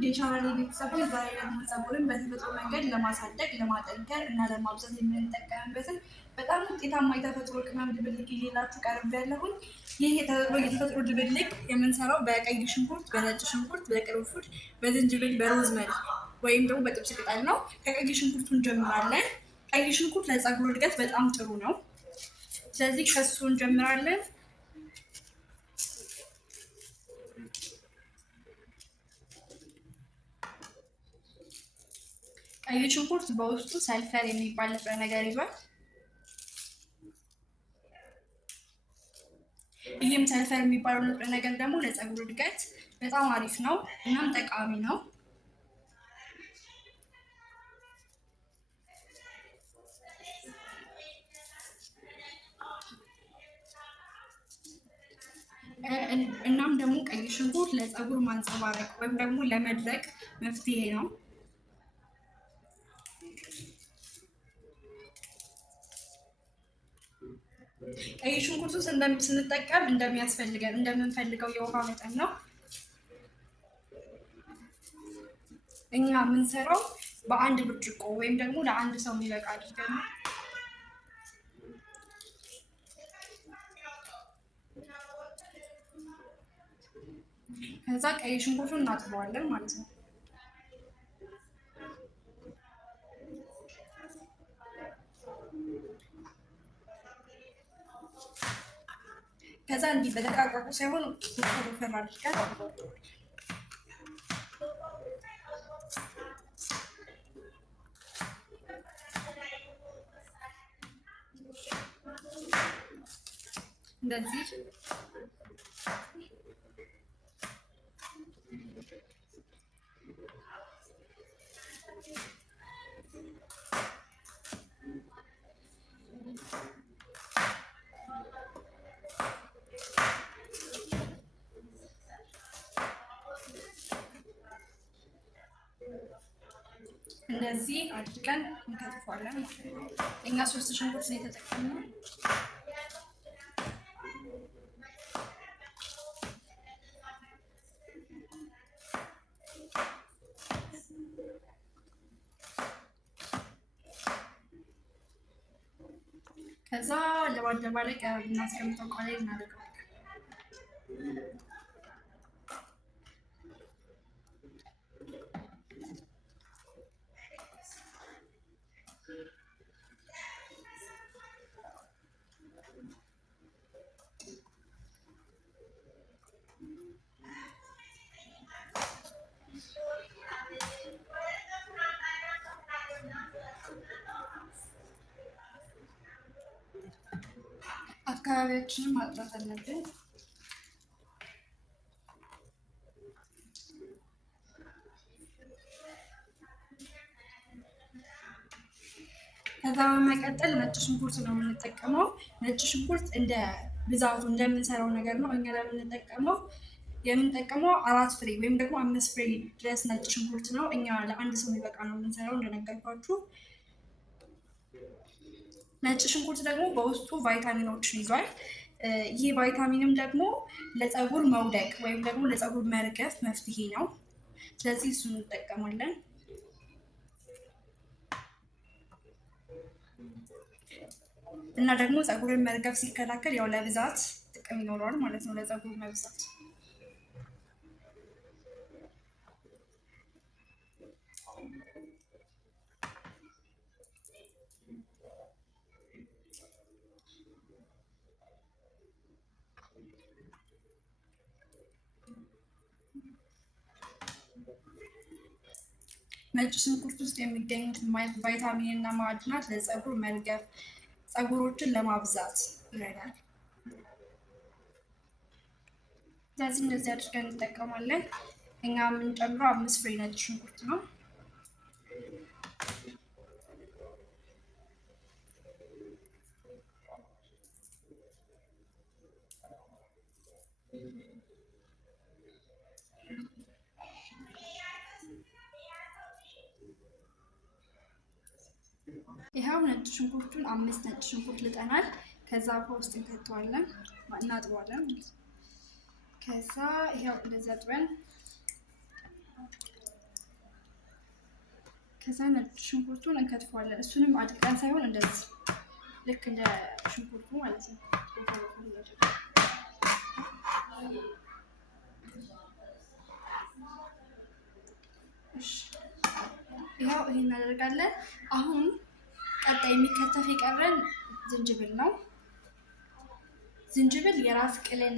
ውድ የቻናሌ ቤተሰቦች ዛሬ ደግሞ ፀጉርን በተፈጥሮ መንገድ ለማሳደግ ለማጠንከር እና ለማብዛት የምንጠቀምበትን በጣም ውጤታማ የተፈጥሮ ቅመም ድብልቅ ይዤላችሁ ቀርቤያለሁኝ። ይህ የተፈጥሮ ድብልቅ የምንሰራው በቀይ ሽንኩርት፣ በነጭ ሽንኩርት፣ በቅርንፉድ፣ በዝንጅብል፣ በሮዝመሪ ወይም ደግሞ በጥብስ ቅጠል ነው። ከቀይ ሽንኩርቱ እንጀምራለን። ቀይ ሽንኩርት ለፀጉር እድገት በጣም ጥሩ ነው። ስለዚህ ከሱ እንጀምራለን። ቀይ ሽንኩርት በውስጡ ሰልፈር የሚባል ንጥረ ነገር ይዟል። ይህም ሰልፈር የሚባለው ንጥረ ነገር ደግሞ ለፀጉር እድገት በጣም አሪፍ ነው እናም ጠቃሚ ነው። እናም ደግሞ ቀይ ሽንኩርት ለፀጉር ማንጸባረቅ ወይም ደግሞ ለመድረቅ መፍትሄ ነው። ቀይ ሽንኩርቱን ስንጠቀም እንደምንፈልገው የውሃ መጠን ነው። እኛ የምንሰራው በአንድ ብርጭቆ ወይም ደግሞ ለአንድ ሰው የሚበቃ አድርገን ነው። ከዛ ቀይ ሽንኩርቱን እናጥበዋለን ማለት ነው። ከዛ እንዲህ በተቃቀቁ ሳይሆን ወፈር አድርገን እንደዚህ እንደዚህ አድርገን እንከትፈዋለን። እኛ 3 ሽንኩርት ነው የተጠቀምነው። ከዛ ለማደባለቅ እናስቀምጠው ቃላይ እናደርገዋለን። አካባቢያችንን ማጥራት አለብን። ከዛ በመቀጠል ነጭ ሽንኩርት ነው የምንጠቀመው። ነጭ ሽንኩርት እንደ ብዛቱ እንደምንሰራው ነገር ነው። እኛ የምንጠቀመው 4 ፍሬ ወይም ደግሞ 5 ፍሬ ድረስ ነጭ ሽንኩርት ነው። እኛ ለአንድ ሰው የሚበቃ ነው የምንሰራው እንደነገርኳችሁ። ነጭ ሽንኩርት ደግሞ በውስጡ ቫይታሚኖችን ይዟል። ይህ ቫይታሚንም ደግሞ ለፀጉር መውደቅ ወይም ደግሞ ለፀጉር መርገፍ መፍትሄ ነው። ስለዚህ እሱን እንጠቀማለን። እና ደግሞ ፀጉርን መርገፍ ሲከላከል ያው ለብዛት ጥቅም ይኖረዋል ማለት ነው፣ ለፀጉር መብዛት። ነጭ ሽንኩርት ውስጥ የሚገኙት ቫይታሚን እና ማዕድናት ለፀጉር መርገፍ፣ ፀጉሮችን ለማብዛት ይረዳል። ስለዚህ እንደዚህ አድርገን እንጠቀማለን። እኛ የምንጨምረው 5 ፍሬ ነጭ ሽንኩርት ነው። ይሄው ነጭ ሽንኩርቱን 5 ነጭ ሽንኩርት ልጠናል። ከዛ ውስጥ እንከተዋለን እናጥበዋለን። ከዛ ይሄው እንደዛ አጥበን ከዛ ነጭ ሽንኩርቱን እንከትፈዋለን። እሱንም አድርቀን ሳይሆን እንደዚህ ልክ እንደ ሽንኩርቱ ማለት ነው። ይኸው ይሄን እናደርጋለን። አሁን ቀጣይ የሚከተፍ የቀረን ዝንጅብል ነው። ዝንጅብል የራስ ቅልን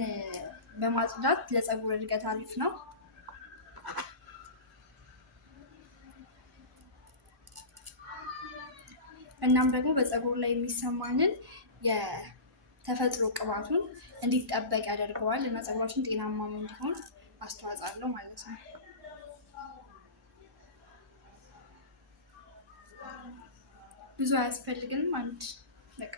በማጽዳት ለፀጉር እድገት አሪፍ ነው። እናም ደግሞ በፀጉር ላይ የሚሰማንን የተፈጥሮ ቅባቱን እንዲጠበቅ ያደርገዋል እና ፀጉራችን ጤናማ እንዲሆን አስተዋጽኦ አለው ማለት ነው። ብዙ አያስፈልግንም። አንድ በቃ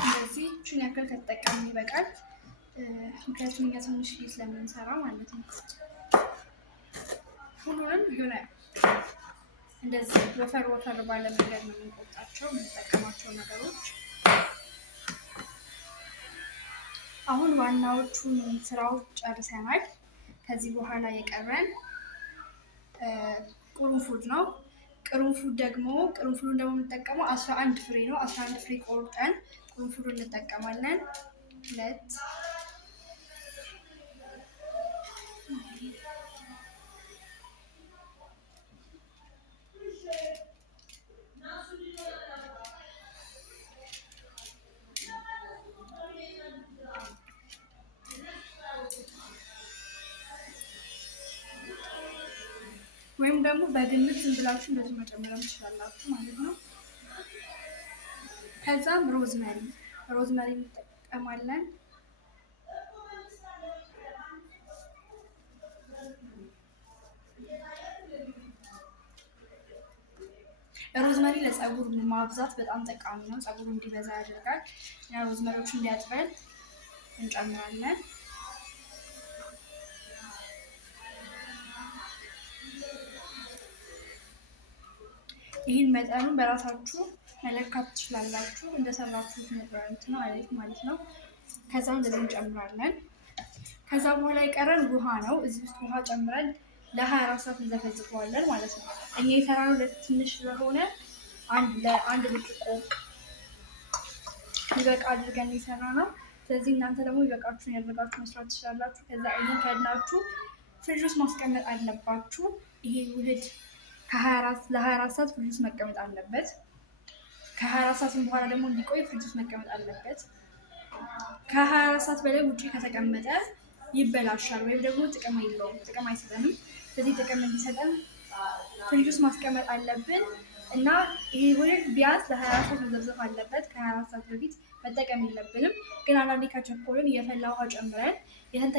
እንደዚህ እችን ያክል ከተጠቀምን ይበቃል። ምክንያቱም እኛ ትንሽ ስለምንሰራ ማለት ነው። ሁሉንም የሆነ እንደዚህ ወፈር ወፈር ባለ መንገድ ነው የምንቆርጣቸው የምንጠቀማቸው ነገሮች። አሁን ዋናዎቹን ስራዎች ጨርሰናል። ከዚህ በኋላ የቀረን ቅርንፉድ ነው። ቅርንፉዱን ደግሞ የምንጠቀመው 11 ፍሬ ነው። 11 ፍሬ ቆርጠን ቅርንፉዱን እንጠቀማለን። 2 ወይም ደግሞ በግምት ዝም ብላችሁ እንደዚህ መጨመር ትችላላችሁ ማለት ነው። ከዛም ሮዝመሪ እንጠቀማለን። ሮዝመሪ ለፀጉር ማብዛት በጣም ጠቃሚ ነው። ፀጉሩ እንዲበዛ ያደርጋል። ሮዝመሪዎቹ እንዲያጥበን እንጨምራለን። ይህን መጠኑን በራሳችሁ መለካት ትችላላችሁ። እንደሰራችሁት መጥራት ነው ማለት ነው። ከዛ እንደዚህ እንጨምራለን። ከዛ በኋላ የቀረን ውሃ ነው። እዚህ ውስጥ ውሃ ጨምረን ለ24 ሰዓት እንዘፈዝፈዋለን ማለት ነው። እኛ የሰራነው ለትንሽ ስለሆነ ለአንድ ብርጭቆ ይበቃ አድርገን የሰራነው። ስለዚህ እናንተ ደግሞ ይበቃችሁን ያደርጋችሁ መስራት ትችላላችሁ። ከዛ ይሄን ከድናችሁ ፍሪጅ ውስጥ ማስቀመጥ አለባችሁ። ይሄ ውህድ ለ24 ሰዓት ፍሪጅ ውስጥ መቀመጥ አለበት። ከ24 ሰዓት በኋላ ደግሞ እንዲቆይ ፍሪጅ ውስጥ መቀመጥ አለበት። ከ24 ሰዓት በላይ ውጪ ከተቀመጠ ይበላሻል ወይም ደግሞ ጥቅም የለውም፣ ጥቅም አይሰጠንም። ስለዚህ ጥቅም እንዲሰጠን ፍሪጅ ውስጥ ማስቀመጥ አለብን እና ይሄ ውህድ ቢያንስ ለ24 ሰዓት መዘብዘፍ አለበት። ከ24 ሰዓት በፊት መጠቀም የለብንም። ግን አንዳንዴ ከቸኮልን የፈላ ውሃ ጨምረን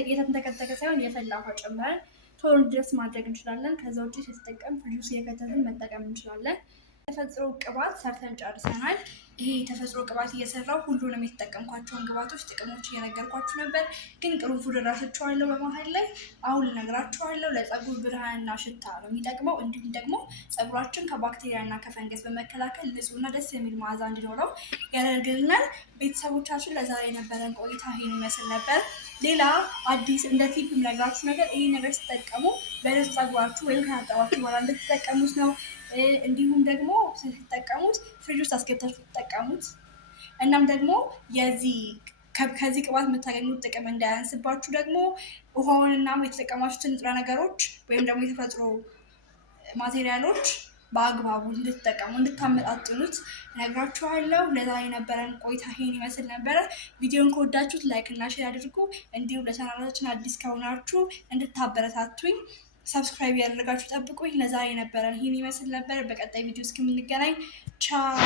የተንተከተከ ሳይሆን የፈላ ውሃ ጨምረን ቶሎ እንዲደርስ ማድረግ እንችላለን። ከዛ ውጭ ሲጠቀም ፍሪጅ ውስጥ እየከተትን መጠቀም እንችላለን። ተፈጥሮ ቅባት ሰርተን ጨርሰናል። ይሄ የተፈጥሮ ቅባት እየሰራው ሁሉንም የተጠቀምኳቸውን ግባቶች ጥቅሞች እየነገርኳችሁ ነበር። ግን ቅርንፉድ እረሳቸዋለሁ በመሀል ላይ። አሁን ልነግራችኋለሁ። ለፀጉር ብርሃንና ሽታ ነው የሚጠቅመው። እንዲሁም ደግሞ ፀጉራችን ከባክቴሪያና ከፈንገስ በመከላከል ንጹህና ደስ የሚል መዓዛ እንዲኖረው ያደርግልናል። ቤተሰቦቻችን ለዛሬ የነበረን ቆይታ ይሄን ይመስል ነበር። ሌላ አዲስ እንደ ቲፕ የምነግራችሁ ነገር ይሄ ነገር ስትጠቀሙ በንጹህ ፀጉራችሁ ወይም ከታጠባችሁ በኋላ እንድትጠቀሙት ነው። እንዲሁም ደግሞ ስትጠቀሙት ፍሪጅ ውስጥ አስገብታችሁ ትጠቀሙት። እናም ደግሞ ከዚህ ቅባት የምታገኙት ጥቅም እንዳያንስባችሁ ደግሞ ውሃውንና የተጠቀማችሁትን ንጥረ ነገሮች ወይም ደግሞ የተፈጥሮ ማቴሪያሎች በአግባቡ እንድትጠቀሙ እንድታመጣጥኑት እነግራችኋለሁ። ለዛሬ የነበረን ቆይታ ይሄን ይመስል ነበረ። ቪዲዮን ከወዳችሁት ላይክ እና ሼር አድርጉ። እንዲሁም ለቻናላችን አዲስ ከሆናችሁ እንድታበረታቱኝ ሰብስክራይብ ያደረጋችሁ ጠብቁኝ። ለዛሬ የነበረን ይሄን ይመስል ነበር። በቀጣይ ቪዲዮ እስከምንገናኝ ቻው።